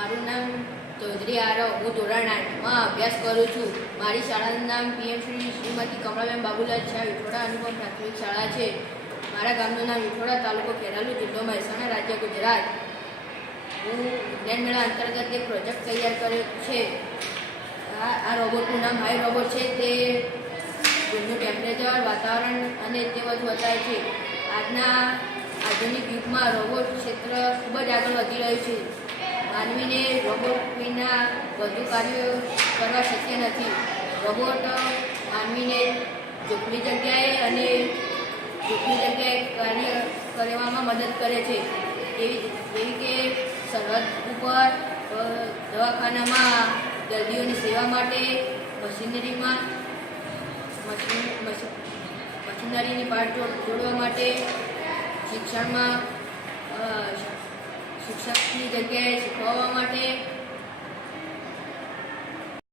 મારું નામ ચૌધરી આરવ, હું ધોરણ 8માં અભ્યાસ કરું છું. મારી શાળાનું નામ PM શ્રીમતી કમળાબેન બાબુલાલ શાહ વિઠોડા અનુપમ પ્રાથમિક શાળા છે. મારા ગામનું નામ વિઠોડા, તાલુકો ખેરાલુ, જિલ્લો મહેસાણા, રાજ્ય ગુજરાત. હું વિજ્ઞાન મેળા અંતર્ગત એક પ્રોજેક્ટ તૈયાર કર્યો છે. આ રોબોટનું નામ હાઈ રોબોટ છે. તે રૂમનું ટેમ્પરેચર, વાતાવરણ અને તે બધું બતાવે છે. આજના આધુનિક યુગમાં રોબોટ ક્ષેત્ર ખૂબ જ આગળ વધી રહ્યું છે. માનવીને રોબોટ વિના વધુ કાર્યો કરવા શક્ય નથી. રોબોટ માનવીને જોખમી જગ્યાએ કાર્ય કરવામાં મદદ કરે છે. જેવી કે સરહદ ઉપર, દવાખાનામાં દર્દીઓની સેવા માટે, મશીનરીની પાર્ટ જોડવા માટે, શિક્ષણમાં શિક્ષકની જગ્યાએ શીખવવા માટે,